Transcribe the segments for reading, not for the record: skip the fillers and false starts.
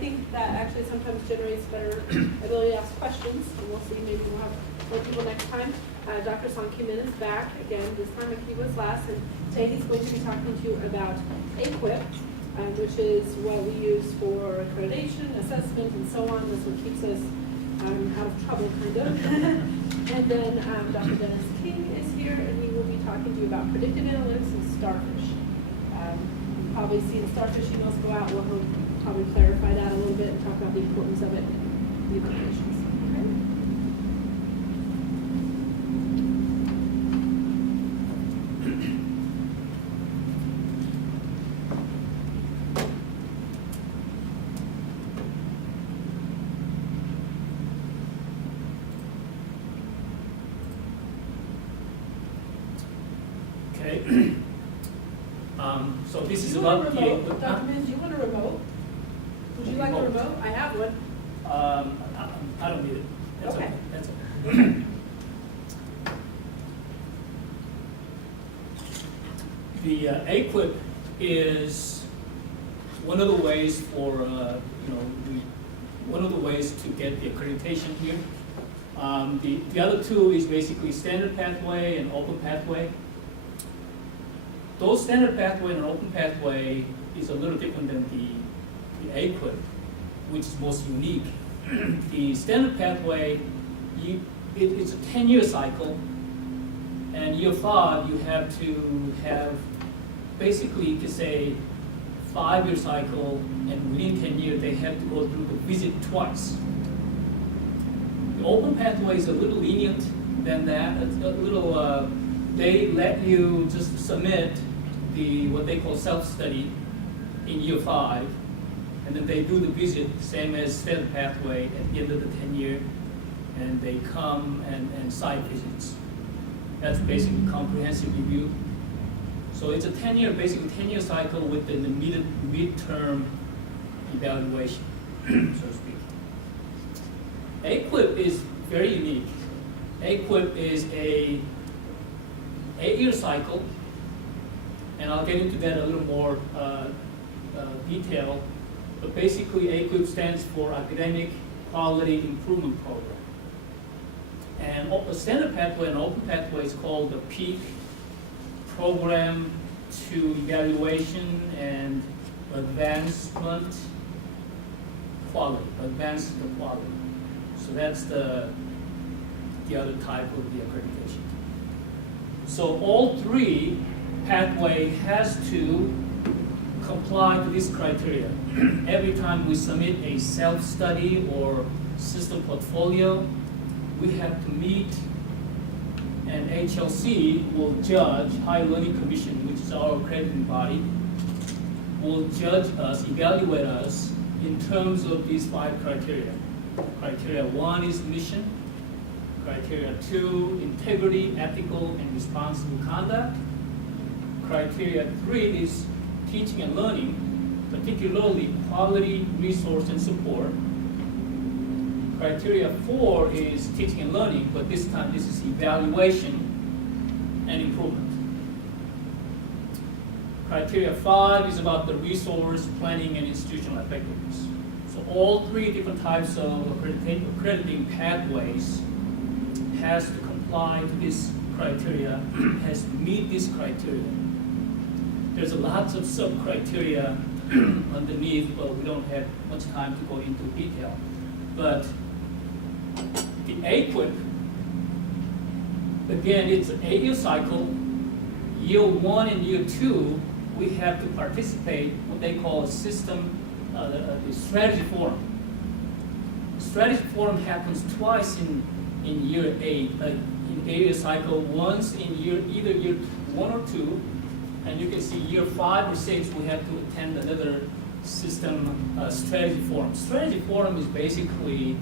think that actually sometimes generates better ability to ask questions, and we'll see, maybe we'll have more people next time. Dr. Song Kim is back again, this time like he was last, and today he's going to be talking to you about AQUIP, which is what we use for accreditation, assessment, and so on. That's what keeps us out of trouble, kind of. And then Dr. Dennis King is here, and he will be talking to you about predictive analytics and starfish. You've probably seen starfish emails go out. We'll probably clarify that a little bit and talk about the importance of it and the implications. Okay. So this is about the remote. Dr. Min, do you want a remote? Would you like a remote? I have one. I don't need it. That's Okay. That's okay. The AQUIP is one of the ways for one of the ways to get the accreditation here. The other two is basically standard pathway and open pathway. Those standard pathway and open pathway is a little different than the AQUIP, which is most unique. The standard pathway, it's a 10-year cycle, and year 5 you have to have basically, you could say, 5-year cycle, and within 10 years they have to go through the visit twice. The open pathway is a little lenient than that. It's a little, they let you just submit what they call self-study in year 5, and then they do the visit, same as standard pathway at the end of the 10-year, and they come and site visits. That's basically comprehensive review. So it's a 10-year, basically 10-year cycle with the mid-term evaluation, so to speak. AQUIP is very unique. AQUIP is a 8-year cycle, and I'll get into that a little more detail. But basically, AQUIP stands for Academic Quality Improvement Program. And a standard pathway and open pathway is called the PEAK, Program to Evaluation and Advancement Quality, Advanced Quality. So that's the other type of the accreditation. So all 3 pathway has to comply to this criteria. Every time we submit a self-study or system portfolio, we have to meet, and HLC will judge, Higher Learning Commission, which is our accrediting body, will judge us, evaluate us in terms of these 5 criteria. Criteria 1 is mission. Criteria 2, integrity, ethical, and responsible conduct. Criteria 3 is teaching and learning, particularly quality, resource, and support. Criteria 4 is teaching and learning, but this time this is evaluation and improvement. Criteria 5 is about the resource, planning, and institutional effectiveness. So all 3 different types of accrediting pathways has to comply to this criteria, has to meet this criteria. There's lots of sub-criteria underneath, but we don't have much time to go into detail. But the AQUIP, again, it's an 8-year cycle. Year 1 and year 2, we have to participate what they call a system, the strategy forum. The strategy forum happens twice in year 8, in 8-year cycle, once in either year 1 or 2, and you can see year 5 or 6, we have to attend another system strategy forum. Strategy forum is basically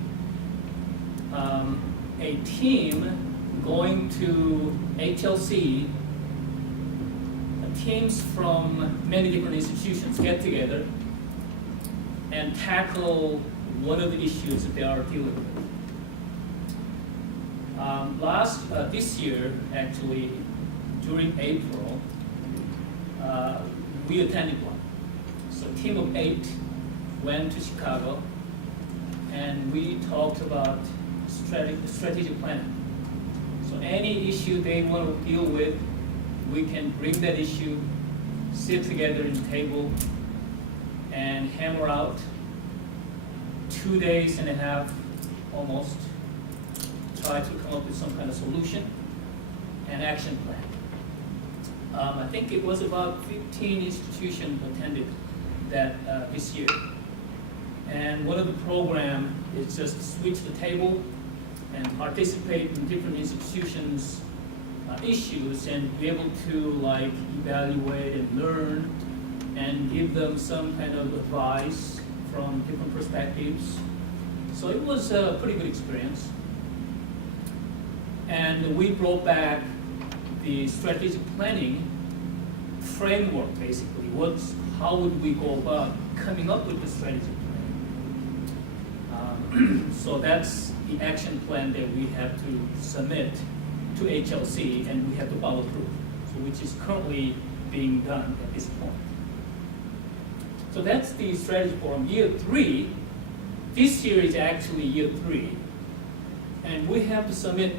a team going to HLC, teams from many different institutions get together and tackle one of the issues that they are dealing with. This year, actually, during April, we attended one. So a team of 8 went to Chicago, and we talked about strategic planning. So any issue they want to deal with, we can bring that issue, sit together in the table, and hammer out 2.5 days almost, try to come up with some kind of solution and action plan. I think it was about 15 institutions attended that this year. And one of the program is just switch the table and participate in different institutions' issues and be able to like evaluate and learn and give them some kind of advice from different perspectives. So it was a pretty good experience. And we brought back the strategic planning framework, basically. How would we go about coming up with the strategic plan? So that's the action plan that we have to submit to HLC, and we have to follow through, so which is currently being done at this point. So that's the strategy forum. Year 3, this year is actually year 3, and we have to submit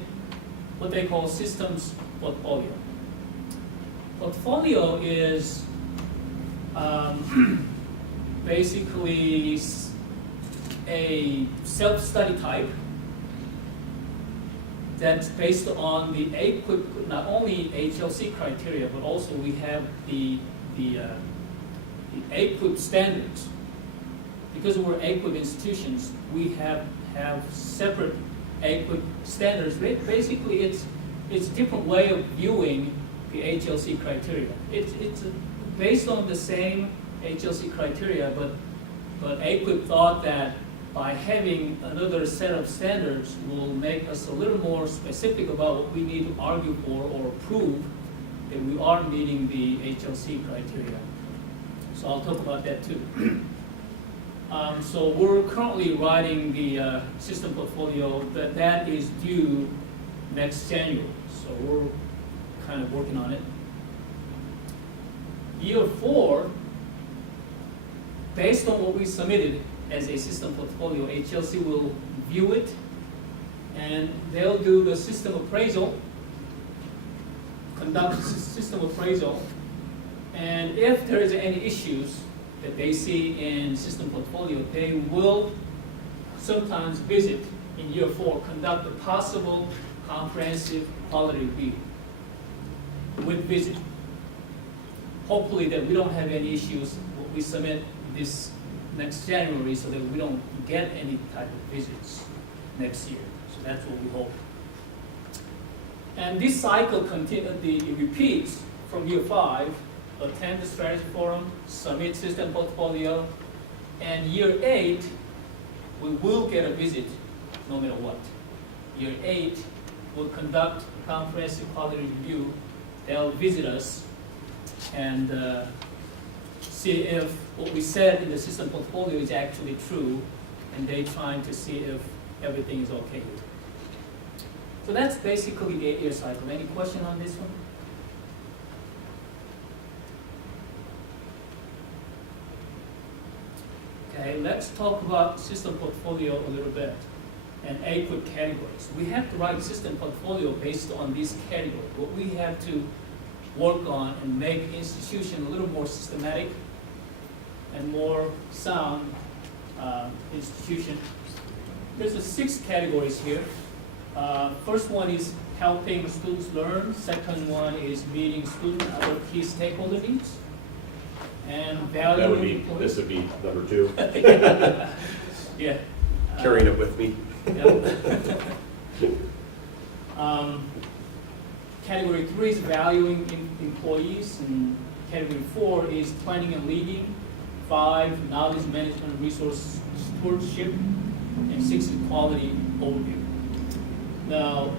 what they call systems portfolio. Portfolio is basically a self-study type that's based on the AQUIP, not only HLC criteria, but also we have the AQUIP standards. Because we're AQUIP institutions, we have separate AQUIP standards. Basically, it's a different way of viewing the HLC criteria. It's based on the same HLC criteria, but AQUIP thought that by having another set of standards will make us a little more specific about what we need to argue for or prove that we are meeting the HLC criteria. So I'll talk about that too. So we're currently writing the system portfolio that is due next January. So we're kind of working on it. Year 4, based on what we submitted as a system portfolio, HLC will view it, and they'll do the system appraisal, conduct system appraisal, and if there is any issues that they see in system portfolio, they will sometimes visit in year 4, conduct a possible comprehensive quality review with visit. Hopefully that we don't have any issues when we submit this next January, so that we don't get any type of visits next year. So that's what we hope. And this cycle it repeats from year 5, attend the strategy forum, submit system portfolio, and year 8, we will get a visit no matter what. Year 8, we'll conduct a comprehensive quality review. They'll visit us and see if what we said in the system portfolio is actually true, and they're trying to see if everything is okay. So that's basically the 8-year cycle. Any question on this one? Okay, let's talk about system portfolio a little bit and AQUIP categories. We have to write system portfolio based on these categories. What we have to work on and make institution a little more systematic and more sound institution. There's 6 categories here. First one is helping students learn. Second one is meeting student and other key stakeholder needs. And valuing. This would be number 2. Yeah. Carrying it with me. Category 3 is valuing employees, and category 4 is planning and leading. 5, knowledge management, resource stewardship, and 6 is quality overview. Now,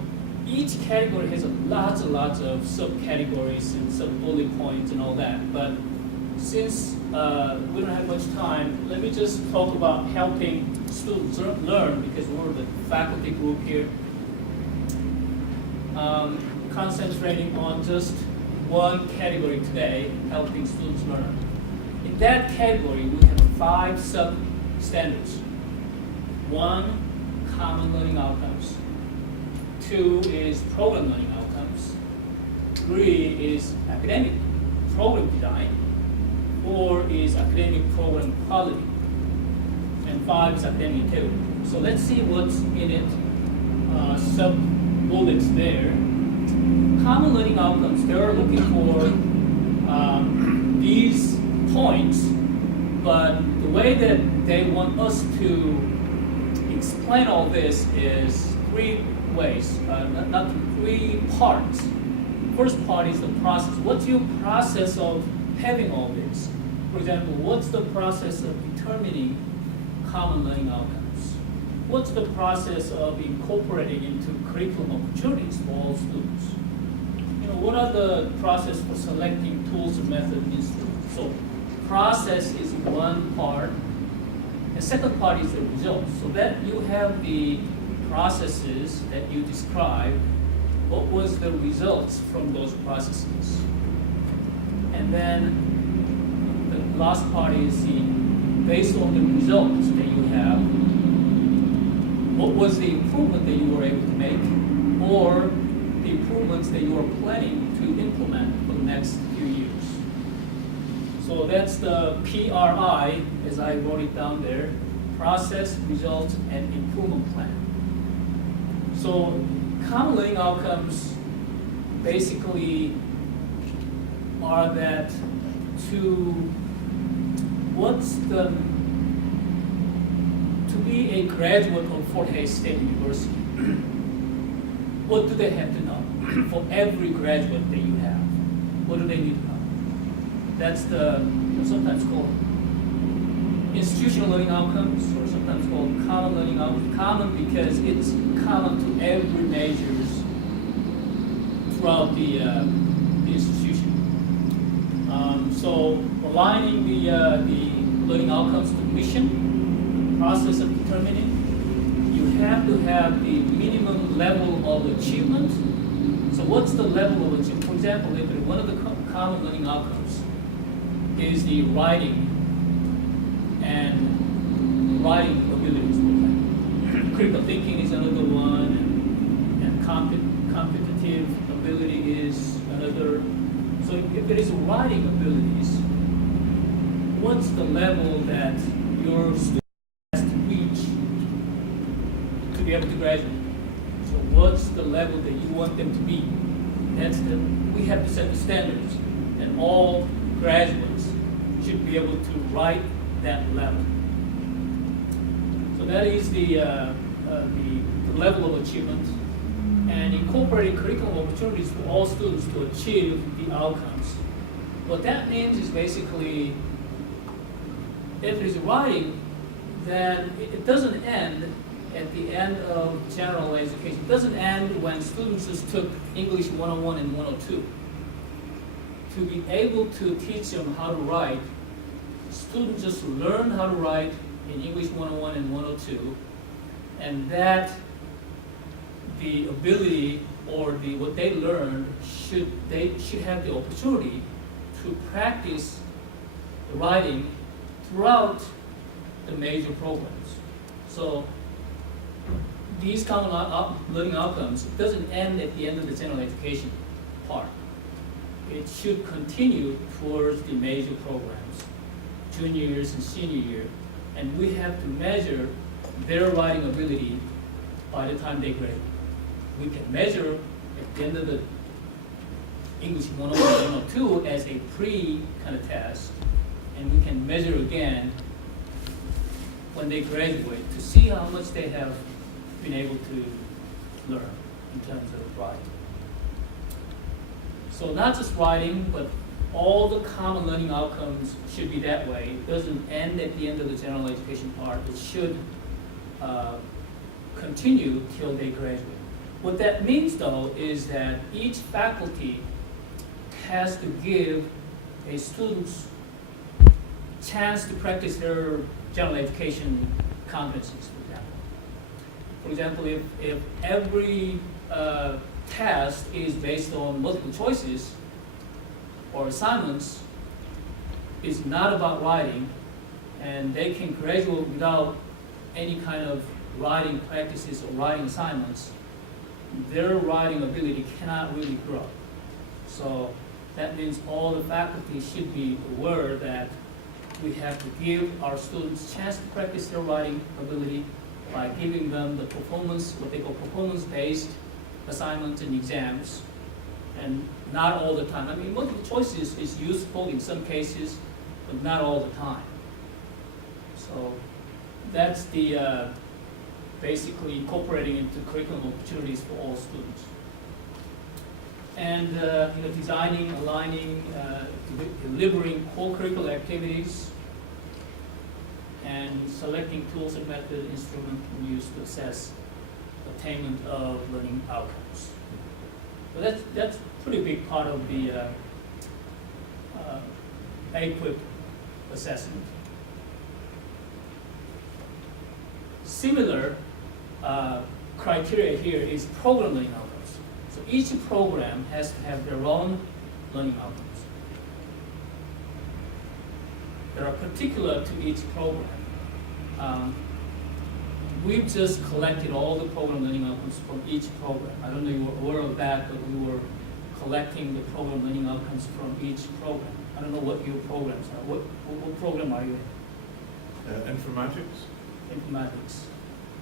each category has lots and lots of subcategories and sub-bullet points and all that, but since we don't have much time, let me just talk about helping students learn, because we're the faculty group here. Concentrating on just one category today, helping students learn. In that category, we have 5 sub standards. 1, common learning outcomes. 2 is program learning outcomes. 3 is academic program design. 4 is academic program quality. And 5 is academic integrity. So let's see what's in it, sub-bullets there. Common learning outcomes, they're looking for these points, but the way that they want us to explain all this is 3 ways, not 3 parts. First part is the process. What's your process of having all this? For example, what's the process of determining common learning outcomes? What's the process of incorporating into curriculum opportunities for all students? What are the process for selecting tools and methods in students? So process is one part. The second part is the results. So that you have the processes that you described. What was the results from those processes? And then the last part is based on the results that you have, what was the improvement that you were able to make, or the improvements that you are planning to implement for the next few years. So that's the PRI, as I wrote it down there, process, results, and improvement plan. So common learning outcomes basically are that to be a graduate of Fort Hays State University, what do they have to know? For every graduate that you have, what do they need to know? That's sometimes called institutional learning outcomes, or sometimes called common learning outcomes. Common because it's common to every measures throughout the institution. So aligning the learning outcomes to mission, process of determining, you have to have the minimum level of achievement. So what's the level of achievement? For example, if one of the common learning outcomes is the writing abilities, for example. Critical thinking is another one, and competitive ability is another. So if it is writing abilities, what's the level that your student has to reach to be able to graduate? So what's the level that you want them to be? We have to set the standards, and all graduates should be able to write that level. So that is the level of achievement, and incorporating curriculum opportunities for all students to achieve the outcomes. What that means is basically, if it is writing, then it doesn't end at the end of general education. It doesn't end when students just took English 101 and 102. To be able to teach them how to write, students just learn how to write in English 101 and 102, and that the ability or what they learned they should have the opportunity to practice writing throughout the major programs. So these common learning outcomes, it doesn't end at the end of the general education part. It should continue towards the major programs, junior years and senior year, and we have to measure their writing ability by the time they graduate. We can measure at the end of the English 101 and 102 as a pre kind of test, and we can measure again when they graduate to see how much they have been able to learn in terms of writing. So not just writing, but all the common learning outcomes should be that way. It doesn't end at the end of the general education part. It should continue till they graduate. What that means, though, is that each faculty has to give a student's chance to practice their general education competencies, for example. If every test is based on multiple choices or assignments, is not about writing, and they can graduate without any kind of writing practices or writing assignments, their writing ability cannot really grow. So that means all the faculty should be aware that we have to give our students a chance to practice their writing ability by giving them the performance, what they call performance-based assignments and exams, and not all the time. I mean, multiple choices is useful in some cases, but not all the time. So that's the basically incorporating into curriculum opportunities for all students. And designing, aligning, delivering core curricular activities, and selecting tools and method instrument used to assess attainment of learning outcomes. So that's a pretty big part of the AQUIP assessment. Similar criteria here is program learning outcomes. So each program has to have their own learning outcomes. That are particular to each program. We've just collected all the program learning outcomes from each program. I don't know if you were aware of that, but we were collecting the program learning outcomes from each program. I don't know what your programs are. What program are you in? Informatics. Informatics.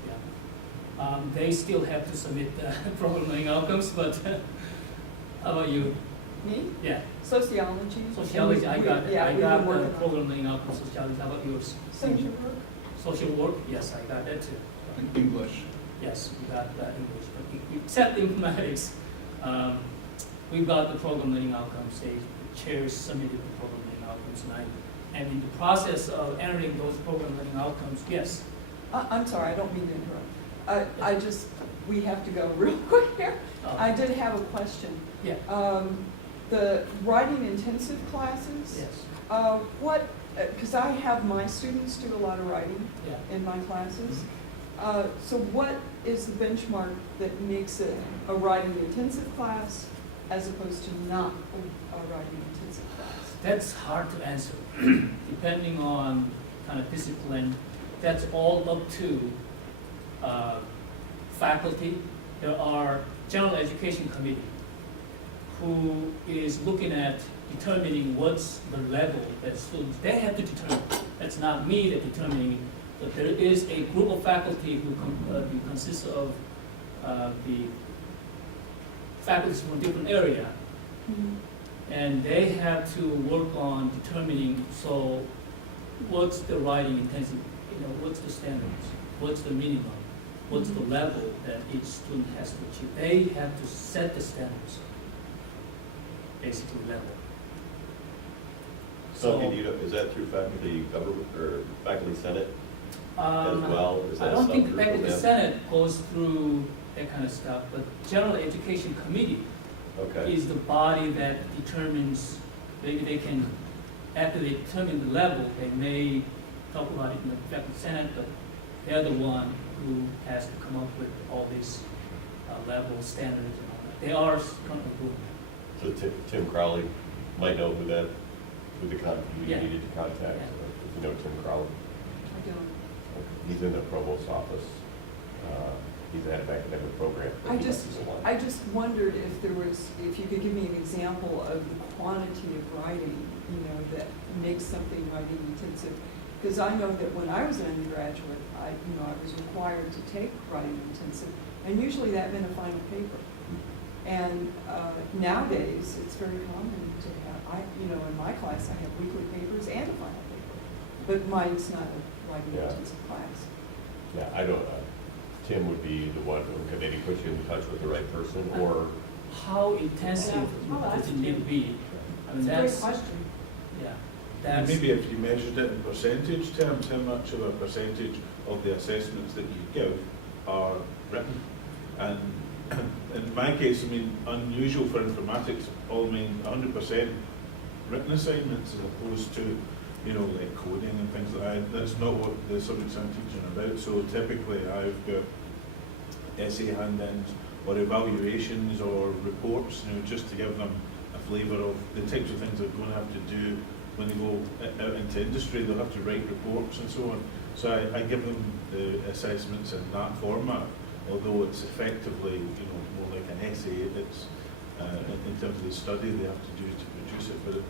Yeah. They still have to submit the program learning outcomes, but how about you? Me? Yeah. Sociology. Sociology, I got it. Yeah, I we've got been the working on program learning outcomes sociology. How about yours? social work. Social work? Yes, I got that too. English. Yes, we got that English. But except informatics, we've got the program learning outcomes. The chairs submitted the program learning outcomes, and in the process of entering those program learning outcomes, yes. I'm sorry, I don't mean to interrupt. We have to go real quick here. I did have a question. Yeah. The writing intensive classes, Yes. because I have my students do a lot of writing Yeah. in my classes. So what is the benchmark that makes it a writing intensive class as opposed to not a writing intensive class? That's hard to answer. Depending on kind of discipline, that's all up to faculty. There are general education committee who is looking at determining what's the level that students, they have to determine. That's not me that determining it, but there is a group of faculty who consists of the faculty from a different area, and they have to work on determining, so what's the writing intensity, what's the standards, what's the minimum, what's the level that each student has to achieve. They have to set the standards, basically level. So is that through faculty government or faculty senate as well? Is I that don't think the subgroup of faculty them? senate goes through that kind of stuff, but general education committee Okay. is the body that determines, maybe they can, after they determine the level, they may talk about it in the faculty senate, but they're the one who has to come up with all these level standards and all that. They are currently doing that. So Tim Crowley might know who the you Yeah. needed to contact. Yeah. If you know Tim Crowley, I don't. he's in the provost's office. He's the head of academic program. I just wondered if you could give me an example of the quantity of writing, that makes something writing intensive. Because I know that when I was an undergraduate, I was required to take writing intensive, and usually that meant a final paper. And nowadays, it's very common to have, in my class, I have weekly papers and a final paper. But mine's not a writing Yeah. intensive class. Yeah, I don't. Tim would be the one who could maybe put you in touch with the right person, or How intensive Yeah. does it need to be? I mean, It's a great that's, question. yeah, And that's, maybe if you measured it in percentage terms, how much of a percentage of the assessments that you give are written? And in my case, unusual for informatics, all mean 100% written assignments as opposed to, like coding and things like that. That's not what the subjects I'm teaching are about. So typically I've got essay hand-ins or evaluations or reports, just to give them a flavour of the types of things they're going to have to do when they go out into industry, they'll have to write reports and so on. So I give them the assessments in that format, although it's effectively, more like an essay. It's in terms of the study they have to do to produce it. But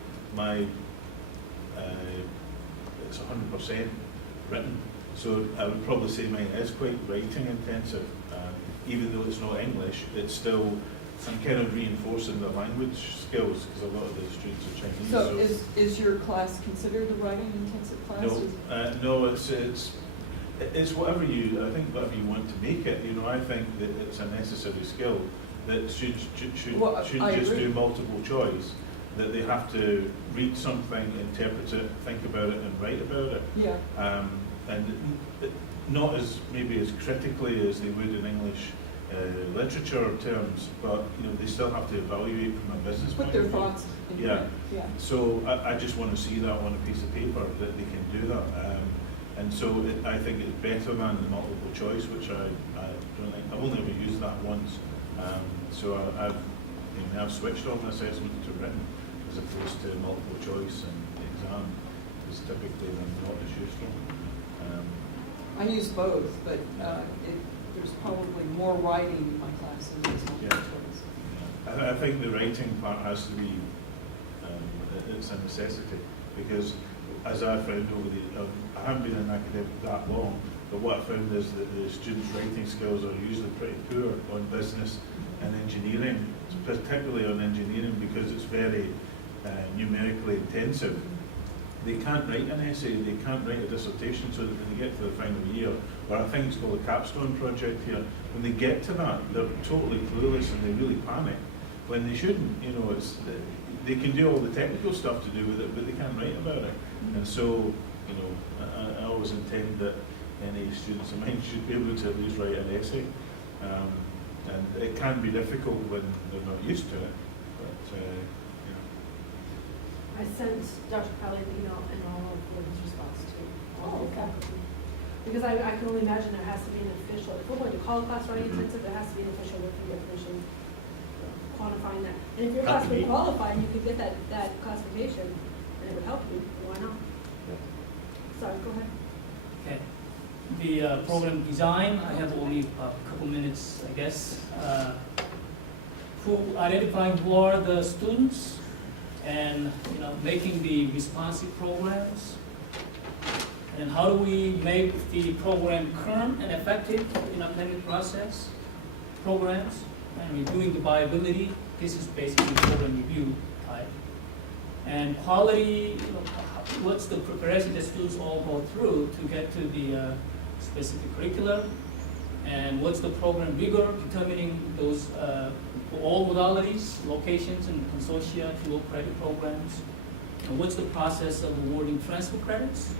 it's 100% written. So I would probably say mine is quite writing intensive. Even though it's not English, it's still, I'm kind of reinforcing the language skills because a lot of the students are Chinese. So is your class considered a writing intensive class? No, it's whatever I think whatever you want to make it. I think that it's a necessary skill that students should just do multiple choice. That they have to read something, interpret it, think about it, and write about it. Yeah. And not maybe as critically as they would in English literature terms, but they still have to evaluate from a business point Put their of view. thoughts in Yeah. Yeah. So I just want to see that on a piece of paper that they can do that. And so I think it's better than the multiple choice, which I don't think, I've only ever used that once. So I've switched on the assessment to written as opposed to multiple choice and exam, because typically they're not as useful. I use both, but there's probably more writing in my class than there's multiple choice. I think the writing part has to be, it's a necessity, because as I found I haven't been in academic that long, but what I found is that the students' writing skills are usually pretty poor on business and engineering, particularly on engineering, because it's very numerically intensive. They can't write an essay, they can't write a dissertation, so that when they get to the final year, or I think it's called a capstone project here, when they get to that, they're totally clueless and they really panic, when they shouldn't. They can do all the technical stuff to do with it, but they can't write about it. And so, I always intend that any students of mine should be able to at least write an essay. And it can be difficult when they're not used to it, but I sent Dr. Crowley an email and all of his response to all the faculty. Because I can only imagine there has to be an official, if we're going to call a class writing intensive, there has to be an official working definition quantifying that. And if your class would qualify, you could get that classification, and it would help you, why not? Sorry, go ahead. Okay. The program design, I have only a couple minutes, I guess. Identifying who are the students, and making the responsive programs, and how do we make the program current and effective in academic process programs, and reviewing the viability. This is basically program review type. And quality, what's the preparation that students all go through to get to the specific curriculum, and what's the program rigor, determining those for all modalities, locations, and consortia, dual credit programs. And what's the process of awarding transfer credits?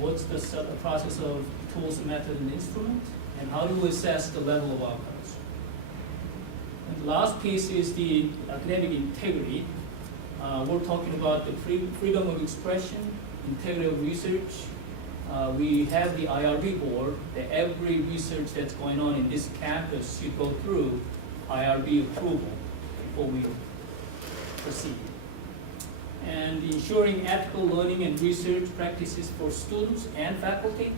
What's the process of tools, method, and instrument? And how do we assess the level of outcomes? And the last piece is the academic integrity. We're talking about the freedom of expression, integrity of research. We have the IRB board that every research that's going on in this campus should go through IRB approval before we proceed. And ensuring ethical learning and research practices for students and faculty,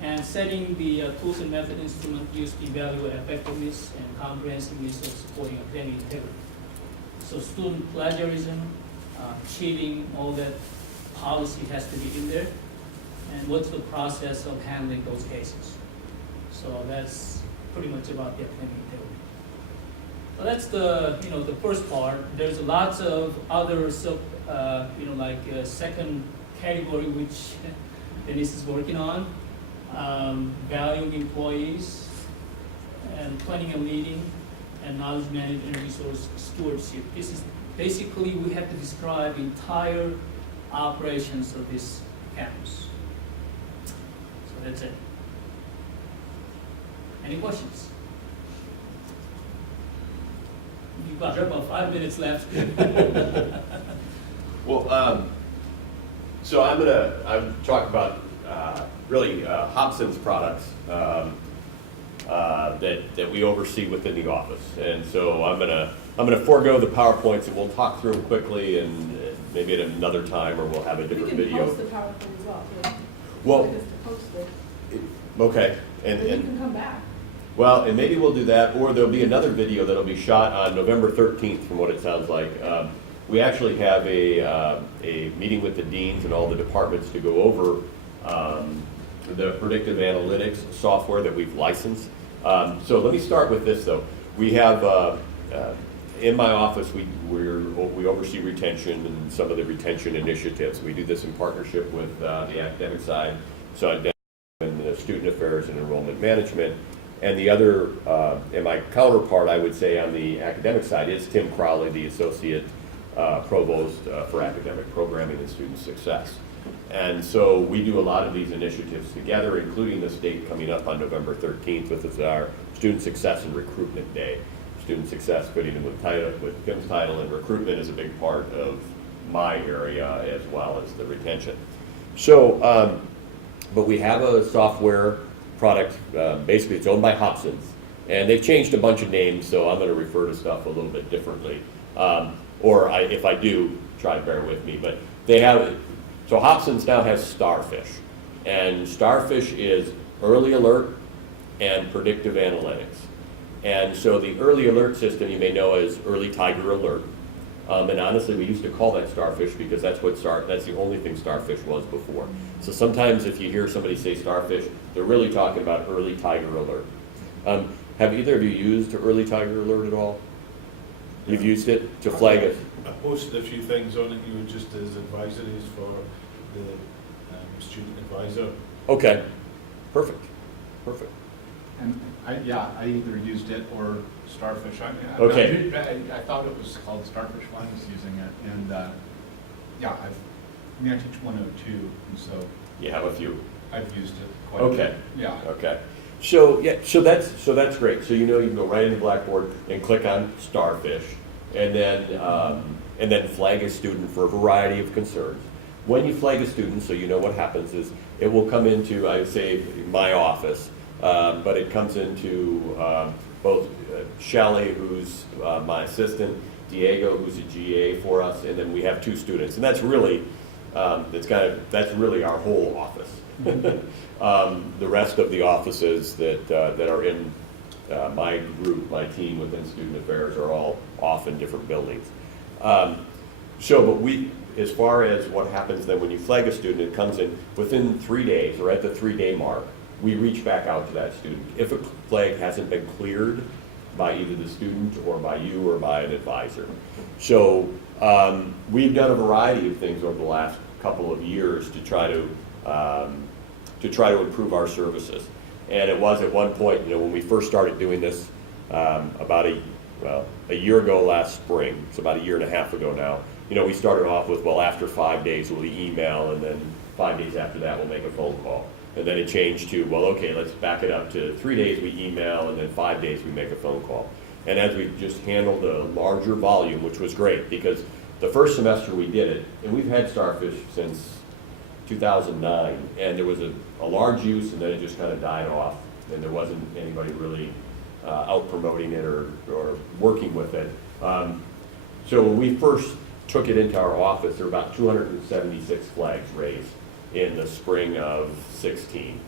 and setting the tools and method instrument used to evaluate effectiveness and comprehensiveness of supporting academic integrity. So student plagiarism, cheating, all that policy has to be in there. And what's the process of handling those cases? So that's pretty much about the academic integrity. So that's the first part. There's lots of other second category which Denise is working on. Valuing employees, and planning and leading, and knowledge management and resource stewardship. This is basically, we have to describe entire operations of this campus. So that's it. Any questions? You've got about 5 minutes left. Well, so I'm talking about really Hobson's products that we oversee within the office, and so I'm gonna forego the PowerPoints and we'll talk through them quickly and maybe at another time, or we'll have a We different can video. post the PowerPoint as well, too. Well, Just to post it. okay, And you and can come back. well, and maybe we'll do that, or there'll be another video that'll be shot on November 13th, from what it sounds like. We actually have a meeting with the deans and all the departments to go over the predictive analytics software that we've licensed. So let me start with this, though. We have, in my office, we oversee retention and some of the retention initiatives. We do this in partnership with the academic side, so and the student affairs and enrollment management. And the other, and my counterpart, I would say, on the academic side is Tim Crowley, the Associate Provost for Academic Programming and Student Success. And so we do a lot of these initiatives together, including this date coming up on November 13th, which is our Student Success and Recruitment Day. Student Success fitting in with Tim's title, and recruitment is a big part of my area as well as the retention. So, but we have a software product, basically it's owned by Hobson's, and they've changed a bunch of names, so I'm going to refer to stuff a little bit differently. If I do, try to bear with me, but they have, so Hobson's now has Starfish, and Starfish is early alert and predictive analytics. And so the early alert system you may know as Early Tiger Alert. And honestly, we used to call that Starfish because that's the only thing Starfish was before. So sometimes if you hear somebody say Starfish, they're really talking about Early Tiger Alert. Have either of you used Early Tiger Alert at all? You've used it to flag it? I posted a few things on it, you know, just as advisories for the student advisor. Okay, perfect. And I either used it or Starfish. Okay. I thought it was called Starfish when I was using it, and I teach 102, and so You have a few. I've used it quite a bit. Okay. Yeah. Okay. So that's great. So you can go right into Blackboard and click on Starfish, and then flag a student for a variety of concerns. When you flag a student, so you know what happens is it will come into, I would say, my office, but it comes into both Shelley, who's my assistant, Diego, who's a GA for us, and then we have 2 students, and that's really that's really our whole office. The rest of the offices that are in my group, my team within Student Affairs, are all off in different buildings. But as far as what happens then when you flag a student, it comes in within 3 days, or at the 3-day mark, we reach back out to that student. If a flag hasn't been cleared by either the student or by you or by an advisor. So we've done a variety of things over the last couple of years to try to improve our services. And it was at one point, when we first started doing this about a year ago last spring, it's about a year and a half ago now, we started off with, after 5 days we'll email, and then 5 days after that we'll make a phone call. And then it changed to, okay, let's back it up to 3 days we email, and then 5 days we make a phone call. And as we just handled a larger volume, which was great, because the first semester we did it, and we've had Starfish since 2009, and there was a large use, and then it just kind of died off, and there wasn't anybody really out promoting it or working with it. So when we first took it into our office, there were about 276 flags raised in the spring of 16.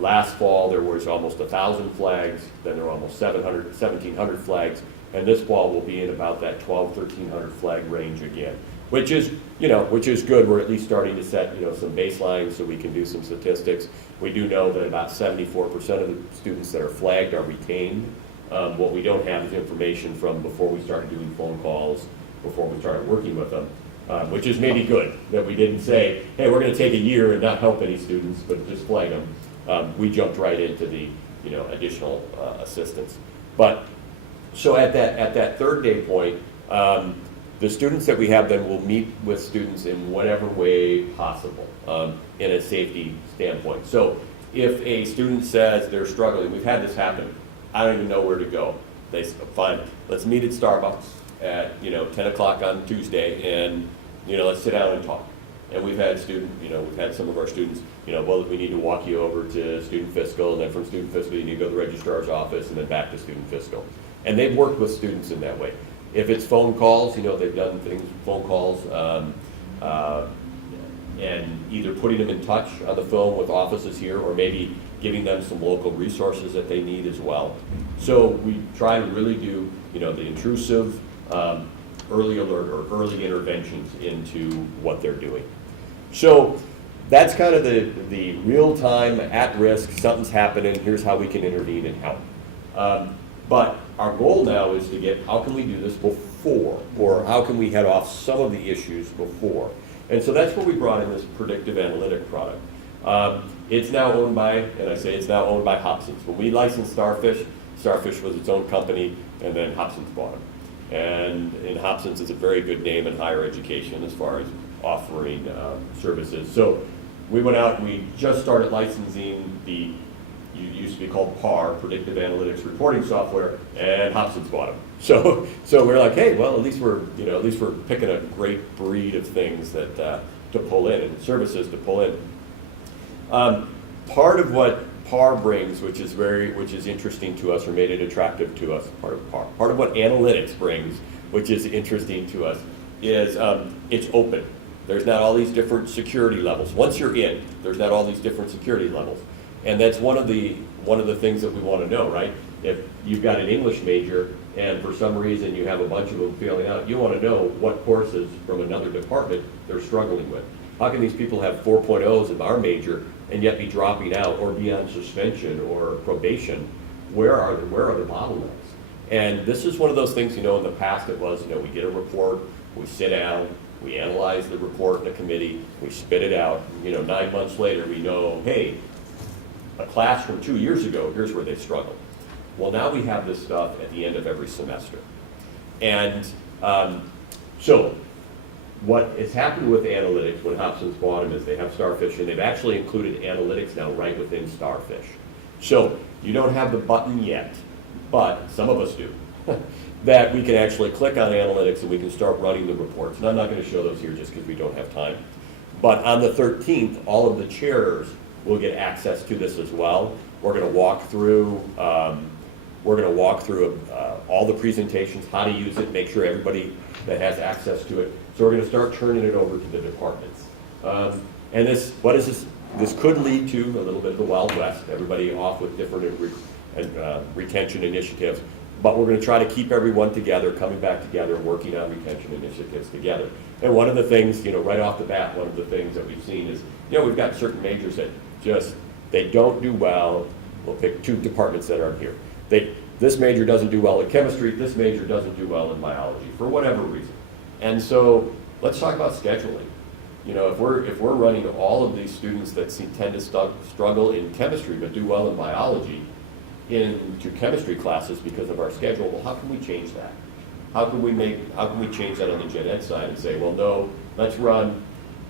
Last fall there was almost 1,000 flags, then there were almost 1,700 flags, and this fall we'll be in about that 1,100 flag range again, which is good. We're at least starting to set, some baselines so we can do some statistics. We do know that about 74% of the students that are flagged are retained. What we don't have is information from before we started doing phone calls, before we started working with them. Which is maybe good, that we didn't say, hey, we're going to take a year and not help any students, but just flag them. We jumped right into the additional assistance. But so at that 3rd day point, the students that we have then will meet with students in whatever way possible in a safety standpoint. So if a student says they're struggling, we've had this happen, I don't even know where to go. They say, fine, let's meet at Starbucks at 10 o'clock on Tuesday, and let's sit down and talk. And we've had we've had some of our students, we need to walk you over to student fiscal, and then from student fiscal you need to go to the registrar's office, and then back to student fiscal. And they've worked with students in that way. If it's phone calls, they've done things, phone calls, and either putting them in touch on the phone with offices here, or maybe giving them some local resources that they need as well. So we try to really do, the intrusive early alert or early interventions into what they're doing. So that's kind of the real-time, at-risk, something's happening, here's how we can intervene and help. But our goal now is to get, how can we do this before? Or how can we head off some of the issues before? And so that's where we brought in this predictive analytic product. It's now owned by, and I say it's now owned by Hobson's. When we licensed Starfish, Starfish was its own company, and then Hobson's bought them. And Hobson's is a very good name in higher education as far as offering services. So we went out and we just started licensing the, used to be called PAR, Predictive Analytics Reporting Software, and Hobson's bought them. So we're like, hey, well, at least we're picking a great breed of things that to pull in, and services to pull in. Part of what PAR brings, which is interesting to us, or made it attractive to us, part of PAR. Part of what analytics brings, which is interesting to us, is it's open. There's not all these different security levels. Once you're in, there's not all these different security levels. And that's one of the things that we want to know, right? If you've got an English major and for some reason you have a bunch of them failing out, you want to know what courses from another department they're struggling with. How can these people have 4.0s in our major and yet be dropping out or be on suspension or probation? Where are the bottlenecks? And this is one of those things, in the past it was, we get a report, we sit down, we analyze the report in a committee, we spit it out, 9 months later we know, hey, a class from 2 years ago, here's where they struggled. Well, now we have this stuff at the end of every semester. And so what has happened with analytics when Hobson's bought them is they have Starfish, and they've actually included analytics now right within Starfish. So you don't have the button yet, but some of us do, that we can actually click on analytics and we can start running the reports. And I'm not going to show those here just because we don't have time. But on the 13th, all of the chairs will get access to this as well. We're going to walk through all the presentations, how to use it, make sure everybody that has access to it. So we're going to start turning it over to the departments. And this could lead to a little bit of the Wild West, everybody off with different retention initiatives. But we're going to try to keep everyone together, coming back together, working on retention initiatives together. And one of the things, right off the bat, one of the things that we've seen is, we've got certain majors that they don't do well. We'll pick 2 departments that aren't here. This major doesn't do well in chemistry, this major doesn't do well in biology, for whatever reason. And so let's talk about scheduling. If we're running all of these students that tend to struggle in chemistry but do well in biology into chemistry classes because of our schedule, well, how can we change that? How can we change that on the gen ed side and say, well, no, let's run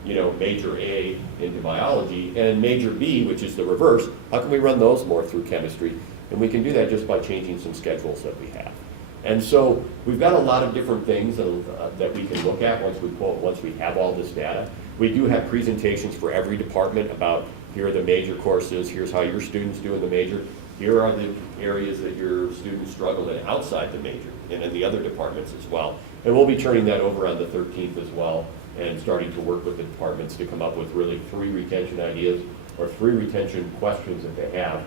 major A into biology, and major B, which is the reverse, how can we run those more through chemistry? And we can do that just by changing some schedules that we have. And so we've got a lot of different things that we can look at once we have all this data. We do have presentations for every department about, here are the major courses, here's how your students do in the major, here are the areas that your students struggle in outside the major, and in the other departments as well. And we'll be turning that over on the 13th as well, and starting to work with the departments to come up with really 3 retention ideas or 3 retention questions that they have,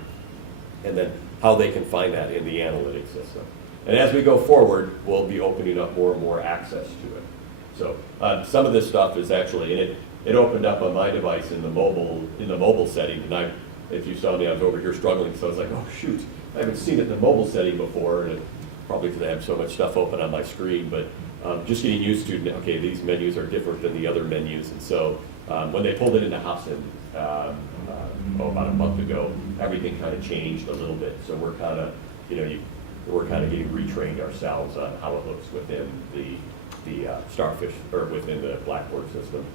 and then how they can find that in the analytics system. And as we go forward, we'll be opening up more and more access to it. So some of this stuff is actually, and it opened up on my device in the mobile setting, and if you saw me, I was over here struggling, so I was like, oh shoot, I haven't seen it in the mobile setting before, and probably because I have so much stuff open on my screen, but just getting used to, okay, these menus are different than the other menus. And so when they pulled it into Hobson about a month ago, everything kind of changed a little bit. So we're kind of, we're kind of getting retrained ourselves on how it looks within the Starfish, or within the Blackboard system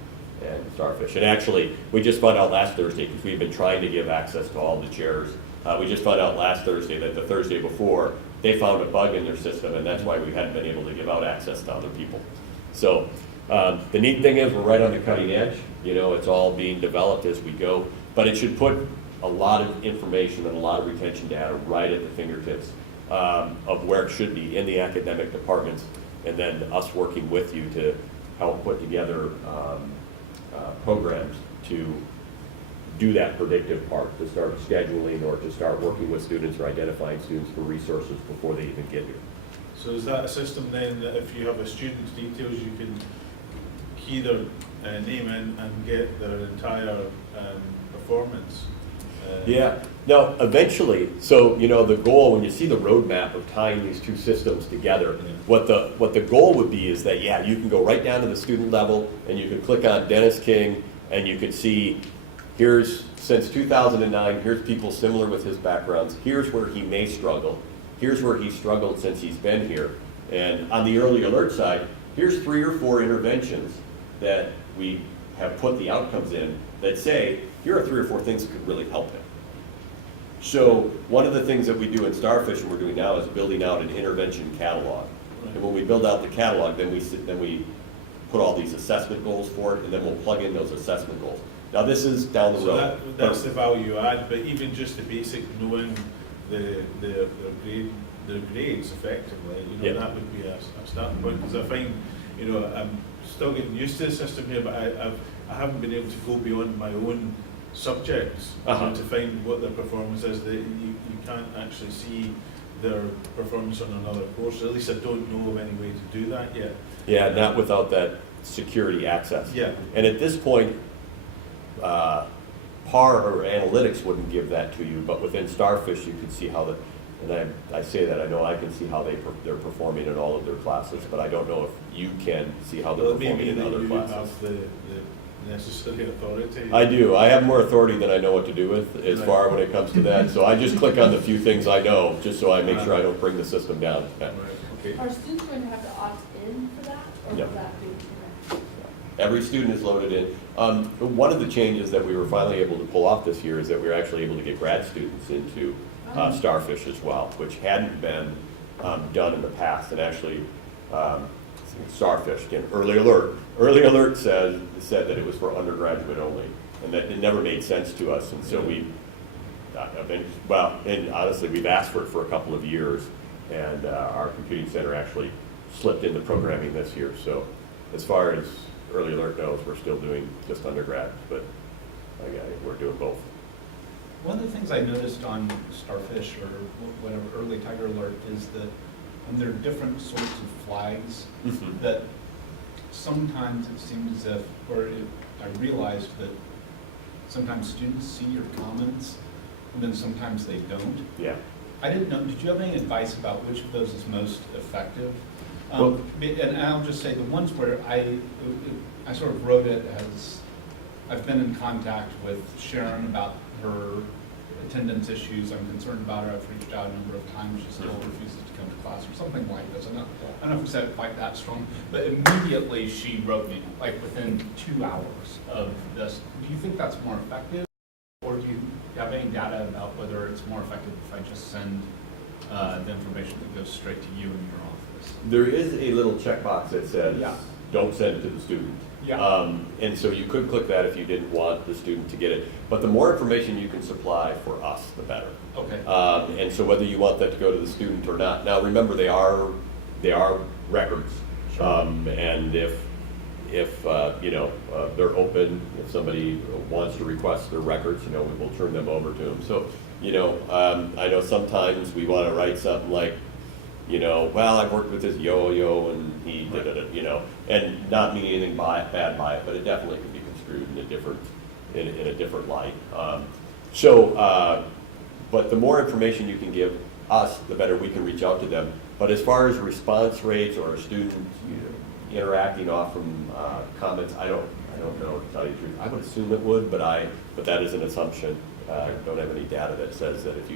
and Starfish. And actually, we just found out last Thursday, because we've been trying to give access to all the chairs, we just found out last Thursday that the Thursday before, they found a bug in their system, and that's why we hadn't been able to give out access to other people. So the neat thing is we're right on the cutting edge. It's all being developed as we go, but it should put a lot of information and a lot of retention data right at the fingertips of where it should be in the academic departments. and then us working with you to help put together programs to do that predictive part, to start scheduling or to start working with students or identifying students for resources before they even get here. So is that a system then that if you have a student's details, you can key their name in and get their entire performance? Yeah, now eventually, so the goal, when you see the roadmap of tying these two systems together, what the goal would be is that, yeah, you can go right down to the student level and you can click on Dennis King and you can see, here's, since 2009, here's people similar with his backgrounds, here's where he may struggle, here's where he struggled since he's been here. And on the early alert side, here's 3 or 4 interventions that we have put the outcomes in that say, here are 3 or 4 things that could really help him. So one of the things that we do in Starfish and we're doing now is building out an intervention catalog. And when we build out the catalog, then we put all these assessment goals for it, and then we'll plug in those assessment goals. Now this is down the road. So that's the value add, but even just the basic knowing their grades effectively, Yeah. that would be a starting point, because I find, I'm still getting used to the system here, but I haven't been able to go beyond my own subjects to find what their performance is. That you can't actually see their performance on another course. At least I don't know of any way to do that yet. Yeah, not without that security access. Yeah. And at this point, PAR or analytics wouldn't give that to you, but within Starfish you can see how and I say that, I know I can see how they're performing in all of their classes, but I don't know if you can see how they're Well, performing maybe in that other you classes. have the necessary authority. I do. I have more authority than I know what to do with as far when it comes to that. So I just click on the few things I know, just so I make sure I don't bring the system down. Right, okay. Are students going to have to opt in for that, or No. will that be? Okay. Every student is loaded in. One of the changes that we were finally able to pull off this year is that we were actually able to get grad students into Starfish as well, which hadn't been done in the past. And actually, Starfish, again, early alert. Early alert said that it was for undergraduate only, and that it never made sense to us. And so and honestly, we've asked for it for a couple of years, and our computing center actually slipped into programming this year. So as far as early alert goes, we're still doing just undergrad, but again, we're doing both. One of the things I noticed on Starfish or whatever, Early Tiger Alert, is that there are different sorts of flags that sometimes it seems as if, I realized that sometimes students see your comments and then sometimes they don't. Yeah. I didn't know, did you have any advice about which of those is most effective? Well, And I'll just say the ones where I sort of wrote it as, I've been in contact with Sharon about her attendance issues, I'm concerned about her, I've reached out a number of times, she still refuses to come to class, or something like this. I don't know if I said it quite that strong, but immediately she wrote me, like within 2 hours of this. Do you think that's more effective? Or do you have any data about whether it's more effective if I just send the information that goes straight to you in your office? There is a little checkbox that says, Yeah. don't send it to the student. Yeah. And so you could click that if you didn't want the student to get it. But the more information you can supply for us, the better. Okay. And so whether you want that to go to the student or not. Now remember, they are records. Sure. And if they're open, if somebody wants to request their records, we will turn them over to them. So, I know sometimes we want to write something like, well, I've worked with this yo-yo and he did it, and not meaning anything bad by it, but it definitely can be construed in a different light. But the more information you can give us, the better we can reach out to them. But as far as response rates or students interacting off from comments, I don't know, to tell you the truth. I would assume it would, but that is an assumption. I don't have any data that says that if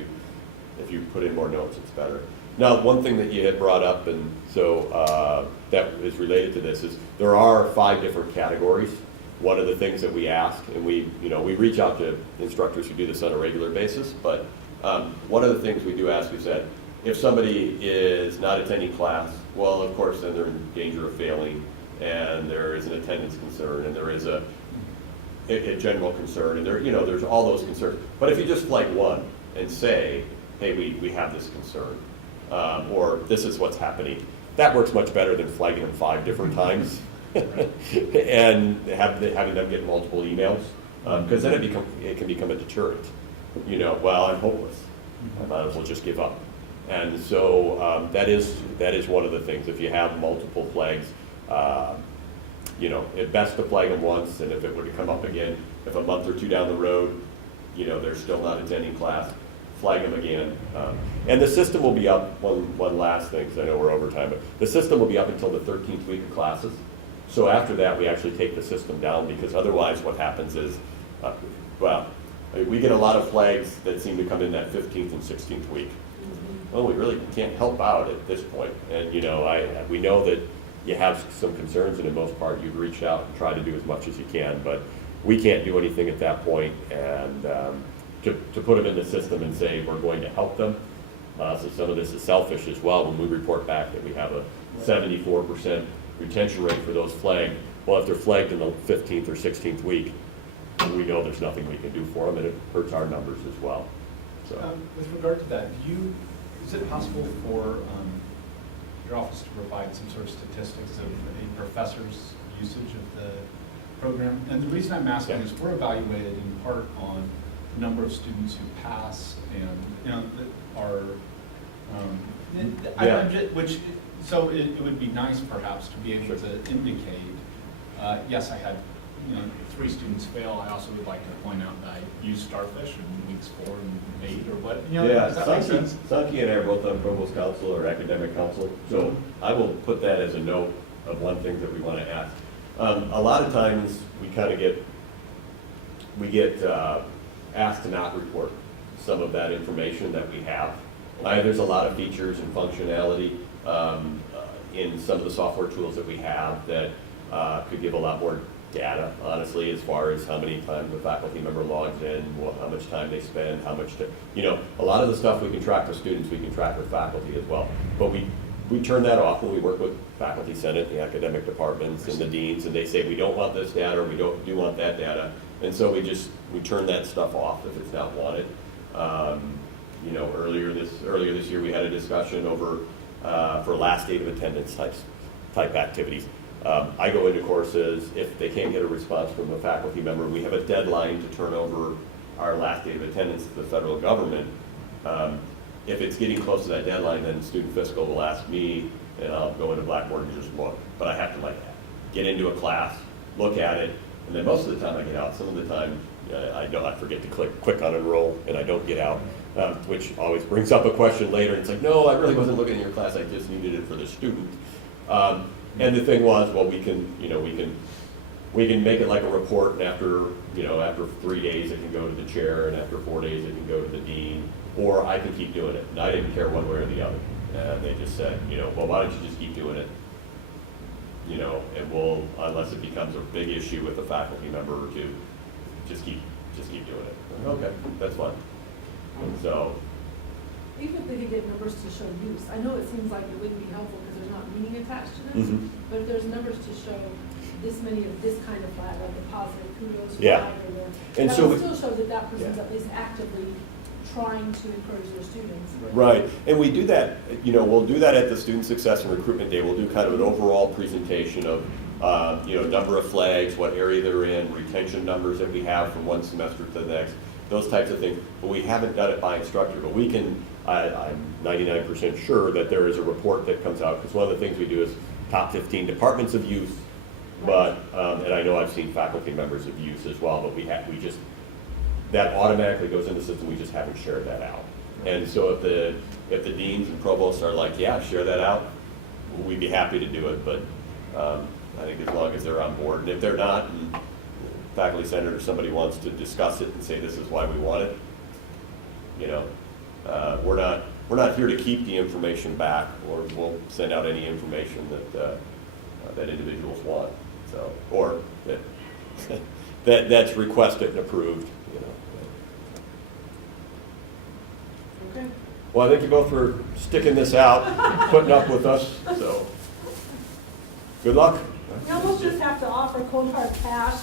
you put in more notes, it's better. Now, one thing that you had brought up, and so that is related to this, is there are 5 different categories. One of the things that we ask, and we reach out to instructors who do this on a regular basis, but one of the things we do ask is that if somebody is not attending class, well, of course, then they're in danger of failing, and there is an attendance concern, and there is a general concern, and there's all those concerns. But if you just flag one and say, hey, we have this concern, or this is what's happening, That works much better than flagging them 5 different times and having them get multiple emails, because then it can become a deterrent. You know, well, I'm hopeless. I might as well just give up. And so that is one of the things. If you have multiple flags, you know, it's best to flag them once, and if it were to come up again, if a month or 2 down the road, you know, they're still not attending class, flag them again. And the system will be up, one last thing, because I know we're over time, but the system will be up until the 13th week of classes. So after that, we actually take the system down, because otherwise what happens is, well, we get a lot of flags that seem to come in that 15th and 16th week. Well, we really can't help out at this point. And, you know, we know that you have some concerns, and in most part, you've reached out and tried to do as much as you can, but we can't do anything at that point. And to put them in the system and say we're going to help them, so some of this is selfish as well. When we report back that we have a 74% retention rate for those flagged, well, if they're flagged in the 15th or 16th week, we know there's nothing we can do for them, and it hurts our numbers as well. So, with regard to that, is it possible for your office to provide some sort of statistics of a professor's usage of the program? And the reason I'm asking is we're evaluated in part on the number of students who pass and, you know, that are, so it would be nice perhaps to be able to indicate, yes, I had, you know, 3 students fail. I also would like to point out that I used Starfish in weeks 4 and 8 or what, you know, does that make sense? Sanki and I are both on Provost Council or Academic Council, so I will put that as a note of one thing that we want to ask. A lot of times we kind of get asked to not report some of that information that we have. There's a lot of features and functionality in some of the software tools that we have that could give a lot more data, honestly, as far as how many times a faculty member logs in, how much time they spend, how much you know, a lot of the stuff we can track with students, we can track with faculty as well. But we turn that off when we work with faculty senate, the academic departments, and the deans, and they say we don't want this data, or we do want that data, and so we turn that stuff off if it's not wanted. You know, earlier this year we had a discussion over for last date of attendance type activities. I go into courses, if they can't get a response from a faculty member, we have a deadline to turn over our last date of attendance to the federal government. If it's getting close to that deadline, then student fiscal will ask me, and I'll go into Blackboard and just look. But I have to get into a class, look at it, and then most of the time I get out. Some of the time I forget to click on enroll, and I don't get out, which always brings up a question later. It's like, no, I really wasn't looking at your class. I just needed it for the student. And the thing was, well, we can make it like a report, and after 3 days it can go to the chair, and after 4 days it can go to the dean, or I can keep doing it. And I didn't care one way or the other. And they just said, well, why don't you just keep doing it? And we'll, unless it becomes a big issue with a faculty member or two, just keep doing it. Okay, that's fine. So. Even if they could get numbers to show use, I know it seems like it wouldn't be helpful because there's not meaning attached to this, but if there's numbers to show this many of this kind of flag, like the positive kudos flag, or that would still show that person's at least actively trying to encourage their students. Right, and we do that, we'll do that at the Student Success and Recruitment Day. We'll do kind of an overall presentation of, number of flags, what area they're in, retention numbers that we have from one semester to the next, those types of things. But we haven't done it by instructor, but we can, I'm 99% sure that there is a report that comes out, because one of the things we do is top 15 departments of use, but, and I know I've seen faculty members of use as well, but that automatically goes in the system, we just haven't shared that out. And so if the deans and provosts are like, yeah, share that out, we'd be happy to do it, but I think as long as they're on board, and if they're not, and faculty senate or somebody wants to discuss it and say this is why we want it, we're not here to keep the information back, or we'll send out any information that individuals want, so, or that's requested and approved. Okay. Well, I thank you both for sticking this out, putting up with us, so good luck. We almost just have to offer cold hard cash